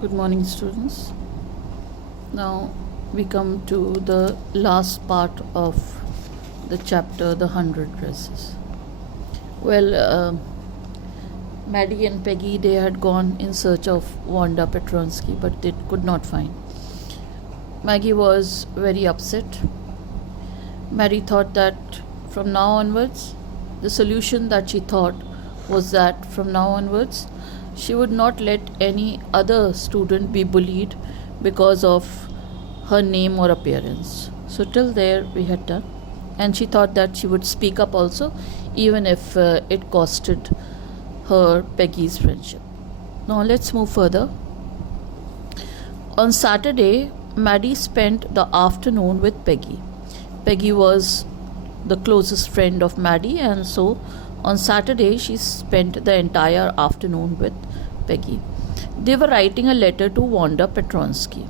Good morning, students. Now we come to the last part of the chapter, the 100 Dresses. Maddie and Peggy, they had gone in search of Wanda Petronsky, but they could not find. Maggie was very upset. Maddie thought that from now onwards, the solution that she thought was that from now onwards, she would not let any other student be bullied because of her name or appearance. So till there we had done, and she thought that she would speak up also, even if it costed her Peggy's friendship. Now let's move further. On Saturday, Maddie spent the afternoon with Peggy. Peggy was the closest friend of Maddie, and so on Saturday she spent the entire afternoon with Peggy. They were writing a letter to Wanda Petronsky.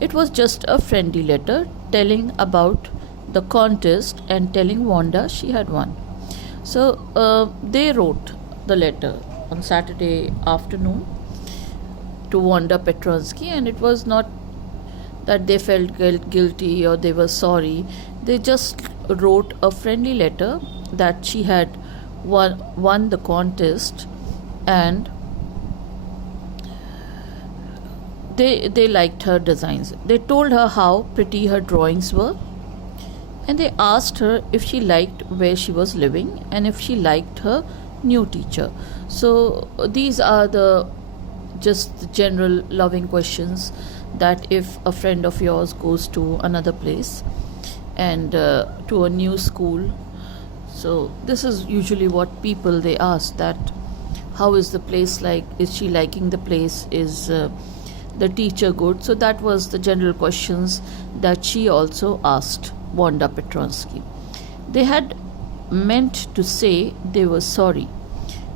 It was just a friendly letter telling about the contest and telling Wanda she had won. So they wrote the letter on Saturday afternoon to Wanda Petronsky, and it was not that they felt guilty or they were sorry. They just wrote a friendly letter that she had won the contest, and they liked her designs. They told her how pretty her drawings were, and they asked her if she liked where she was living and if she liked her new teacher. So these are the general loving questions that if a friend of yours goes to another place and to a new school. So this is usually what people they ask, that how is the place like, is she liking the place, is the teacher good. So that was the general questions that she also asked Wanda Petronsky. They had meant to say they were sorry,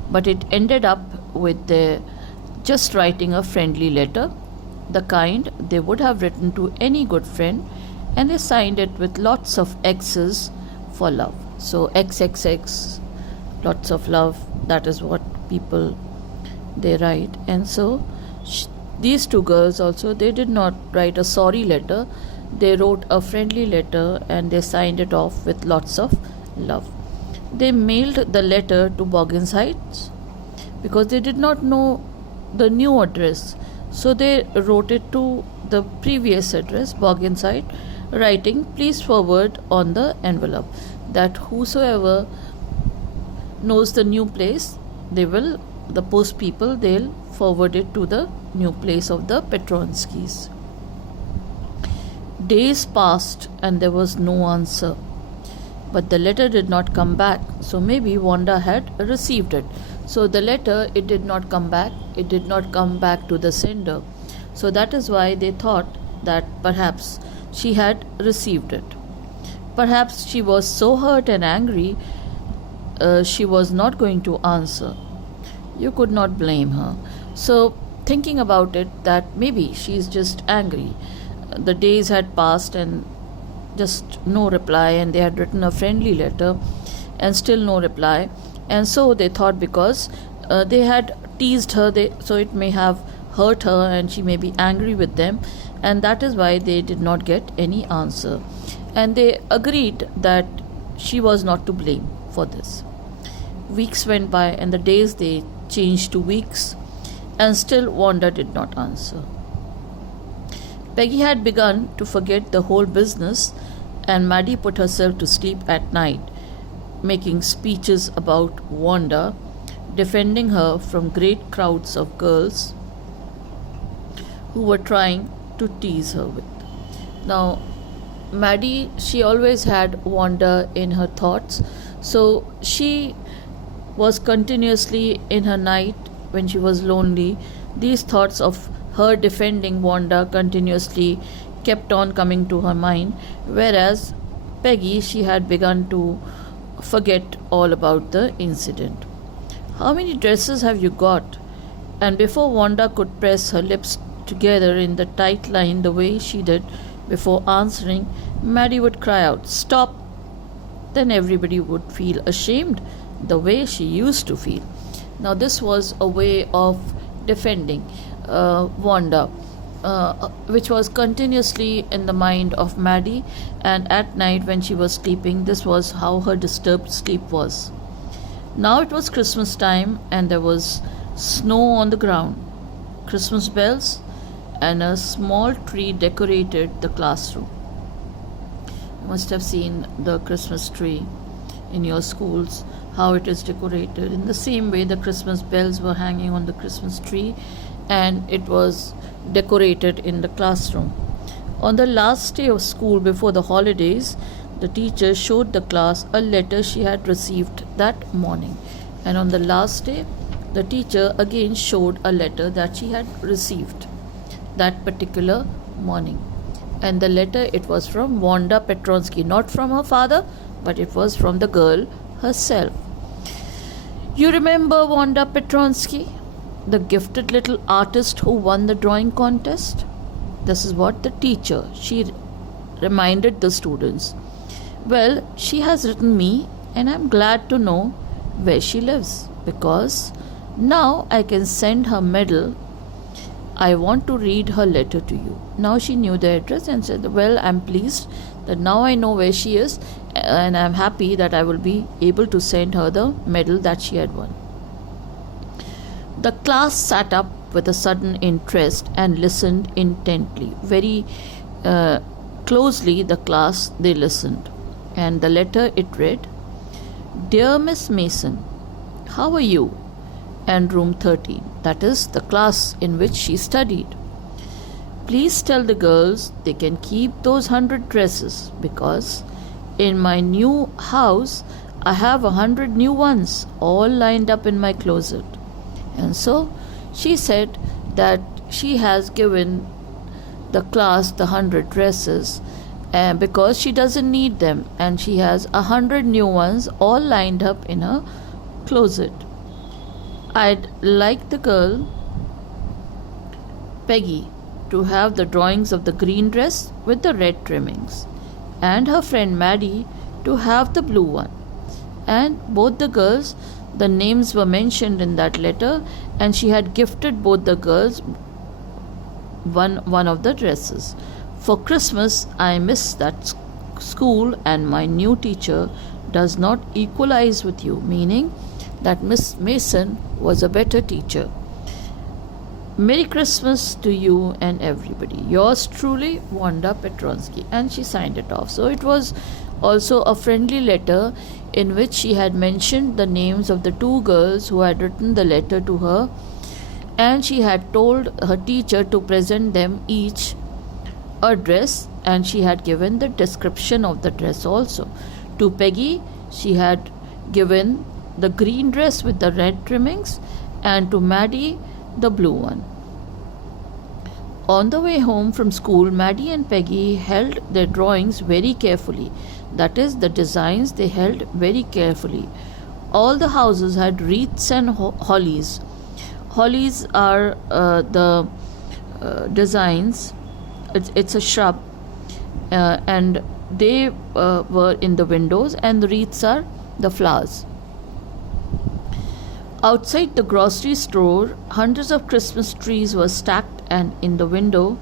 but it ended up with their just writing a friendly letter, the kind they would have written to any good friend, and they signed it with lots of X's for love. So XXX, lots of love, that is what people they write. And so these two girls also, they did not write a sorry letter, they wrote a friendly letter and they signed it off with lots of love. They mailed the letter to Boggins Heights because they did not know the new address. So they wrote it to the previous address, Boggins Heights, writing, please forward on the envelope, that whosoever knows the new place, the post people, they'll forward it to the new place of the Petronskys. Days passed and there was no answer, but the letter did not come back. So maybe Wanda had received it. So the letter, it did not come back to the sender. So that is why they thought that perhaps she had received it. Perhaps she was so hurt and angry, she was not going to answer. You could not blame her. So thinking about it, that maybe she is just angry. The days had passed and just no reply, and they had written a friendly letter and still no reply. And so they thought because they had teased her, so it may have hurt her and she may be angry with them, and that is why they did not get any answer. And they agreed that she was not to blame for this. Weeks went by and the days they changed to weeks, and still Wanda did not answer. Peggy had begun to forget the whole business, and Maddie put herself to sleep at night, making speeches about Wanda, defending her from great crowds of girls who were trying to tease her with. Now, Maddie, she always had Wanda in her thoughts, so she was continuously in her night when she was lonely. These thoughts of her defending Wanda continuously kept on coming to her mind, whereas Peggy, she had begun to forget all about the incident. How many dresses have you got? And before Wanda could press her lips together in the tight line the way she did before answering, Maddie would cry out, stop! Then everybody would feel ashamed the way she used to feel. Now this was a way of defending. Wanda, which was continuously in the mind of Maddie, and at night when she was sleeping, this was how her disturbed sleep was. Now it was Christmas time, and there was snow on the ground, Christmas bells, and a small tree decorated the classroom. You must have seen the Christmas tree in your schools, how it is decorated. In the same way, the Christmas bells were hanging on the Christmas tree, and it was decorated in the classroom. On the last day of school before the holidays, the teacher showed the class a letter she had received that morning. And on the last day, the teacher again showed a letter that she had received that particular morning. And the letter, it was from Wanda Petronsky, not from her father, but it was from the girl herself. You remember Wanda Petronsky, the gifted little artist who won the drawing contest? This is what the teacher, she reminded the students. Well, she has written me, and I'm glad to know where she lives, because now I can send her medal. I want to read her letter to you. Now she knew the address and said, well, I'm pleased that now I know where she is, and I'm happy that I will be able to send her the medal that she had won. The class sat up with a sudden interest and listened intently. Very closely the class, they listened. And the letter, it read, Dear Miss Mason, how are you? And room 13, that is the class in which she studied. Please tell the girls they can keep those 100 dresses, because in my new house I have 100 new ones all lined up in my closet. And so she said that she has given the class the 100 dresses because she doesn't need them, and she has 100 new ones all lined up in her closet. I'd like the girl Peggy to have the drawings of the green dress with the red trimmings, and her friend Maddie to have the blue one. And both the girls, the names were mentioned in that letter, and she had gifted both the girls one of the dresses. For Christmas, I miss that school, and my new teacher does not equalize with you, meaning that Miss Mason was a better teacher. Merry Christmas to you and everybody. Yours truly, Wanda Petronsky. And she signed it off. So it was also a friendly letter in which she had mentioned the names of the two girls who had written the letter to her, and she had told her teacher to present them each a dress, and she had given the description of the dress also. To Peggy, she had given the green dress with the red trimmings, and to Maddie, the blue one. On the way home from school, Maddie and Peggy held their drawings very carefully. That is, the designs they held very carefully. All the houses had wreaths and hollies. Hollies are the designs. It's a shrub, and they were in the windows, and the wreaths are the flowers. Outside the grocery store, hundreds of Christmas trees were stacked, and in the window,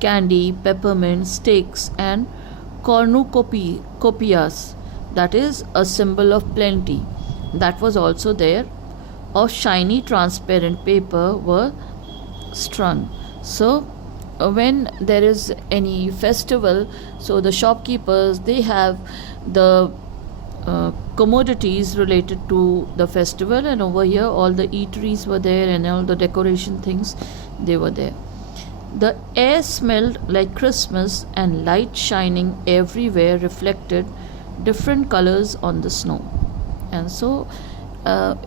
candy, peppermint, sticks, and cornucopias, that is a symbol of plenty, that was also there, of shiny transparent paper were strung. So when there is any festival, so the shopkeepers, they have the commodities related to the festival, and over here all the eateries were there, and all the decoration things, they were there. The air smelled like Christmas, and light shining everywhere reflected different colors on the snow. And so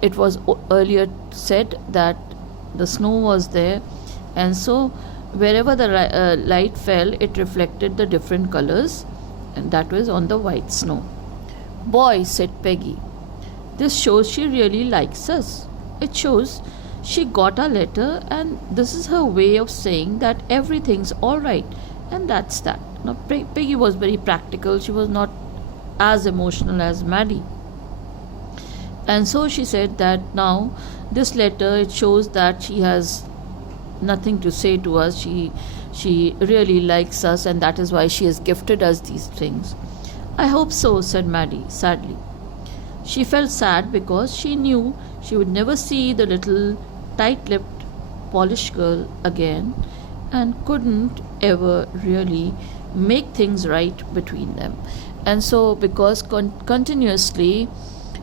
it was earlier said that the snow was there, and so wherever the light fell, it reflected the different colors, and that was on the white snow. Boy, said Peggy, this shows she really likes us. It shows she got our letter, and this is her way of saying that everything's all right, and that's that. Now, Peggy was very practical. She was not as emotional as Maddie. And so she said that now this letter, it shows that she has nothing to say to us. She really likes us, and that is why she has gifted us these things. I hope so, said Maddie sadly. She felt sad because she knew she would never see the little tight lipped Polish girl again and couldn't ever really make things right between them. And so, because continuously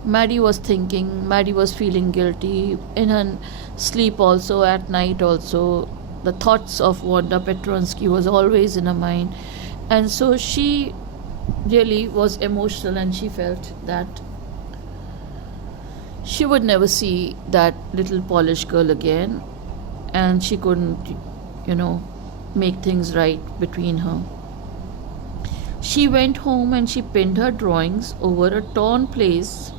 Maddie was thinking, Maddie was feeling guilty in her sleep also, at night also. The thoughts of Wanda Petronsky was always in her mind. And so she really was emotional, and she felt that she would never see that little Polish girl again, and she couldn't, make things right between her. She went home and she pinned her drawings over a torn place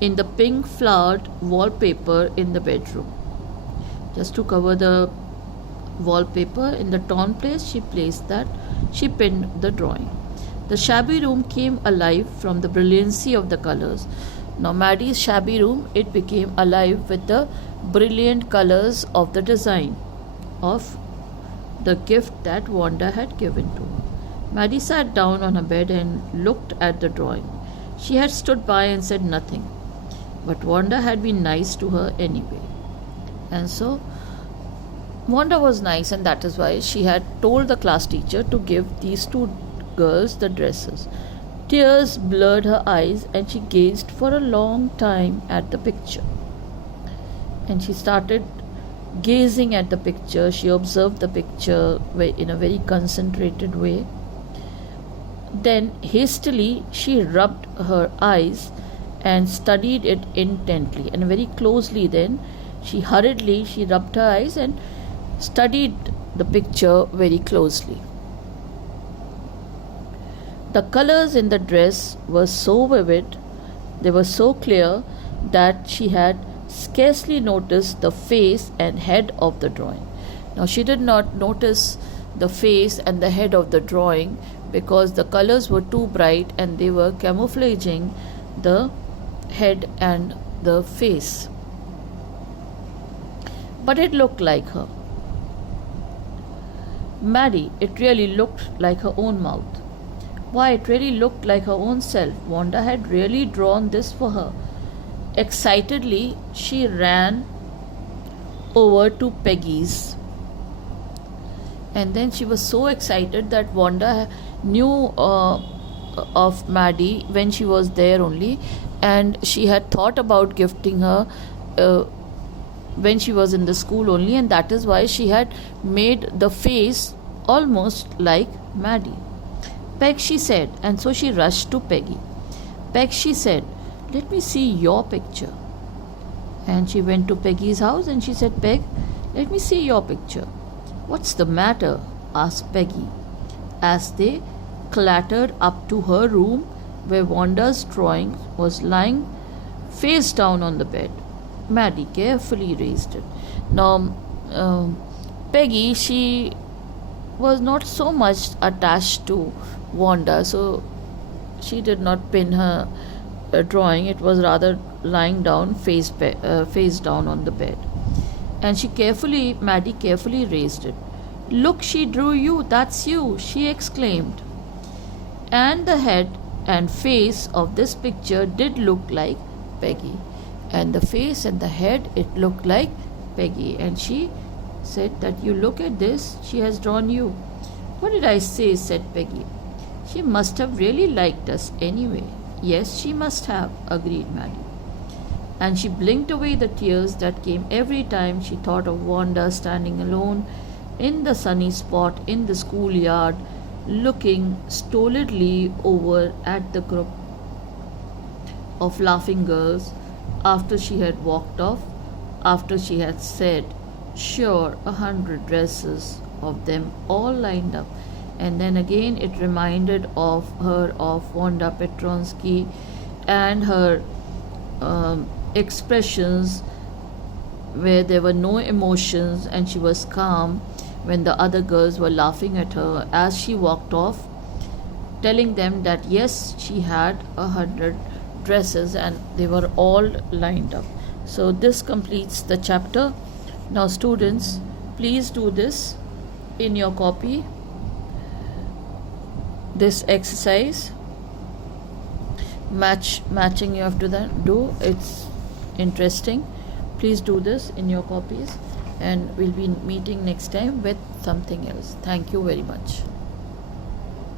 in the pink flowered wallpaper in the bedroom. Just to cover the wallpaper in the torn place, she pinned the drawing. The shabby room came alive from the brilliancy of the colors. Now Maddie's shabby room, it became alive with the brilliant colors of the design of the gift that Wanda had given to her. Maddie sat down on her bed and looked at the drawing. She had stood by and said nothing, but Wanda had been nice to her anyway. And so Wanda was nice, and that is why she had told the class teacher to give these two girls the dresses. Tears blurred her eyes, and she gazed for a long time at the picture. And she started gazing at the picture. She observed the picture in a very concentrated way. Then hastily she rubbed her eyes and studied it intently and very closely. Then she rubbed her eyes and studied the picture very closely. The colors in the dress were so vivid, they were so clear, that she had scarcely noticed the face and head of the drawing. Now she did not notice the face and the head of the drawing because the colors were too bright and they were camouflaging the head and the face. But it looked like her. Maddie, it really looked like her own mouth. Why, it really looked like her own self. Wanda had really drawn this for her. Excitedly, she ran over to Peggy's. And then she was so excited that Wanda knew of Maddie when she was there only, and she had thought about gifting her when she was in the school only, and that is why she had made the face almost like Maddie. Peg, she said, and so she rushed to Peggy. Peg, she said, let me see your picture. And she went to Peggy's house and she said, Peg, let me see your picture. What's the matter? Asked Peggy, as they clattered up to her room where Wanda's drawing was lying face down on the bed. Maddie carefully raised it. Now, Peggy, she was not so much attached to Wanda, so she did not pin her drawing. It was rather lying down, face down on the bed. And Maddie carefully raised it. Look, she drew you, that's you, she exclaimed. And the head and face of this picture did look like Peggy. And the face and the head, it looked like Peggy. And she said that, you look at this, she has drawn you. What did I say? Said Peggy. She must have really liked us anyway. Yes, she must have, agreed Maddie. And she blinked away the tears that came every time she thought of Wanda standing alone in the sunny spot in the schoolyard, looking stolidly over at the group of laughing girls after she had walked off, after she had said, sure, 100 dresses of them all lined up. And then again it reminded of her of Wanda Petronsky and her expressions where there were no emotions, and she was calm when the other girls were laughing at her as she walked off, telling them that yes, she had 100 dresses and they were all lined up. So this completes the chapter. Now students, please do this in your copy, this exercise matching you have to then do. It's interesting. Please do this in your copies, and we'll be meeting next time with something else. Thank you very much.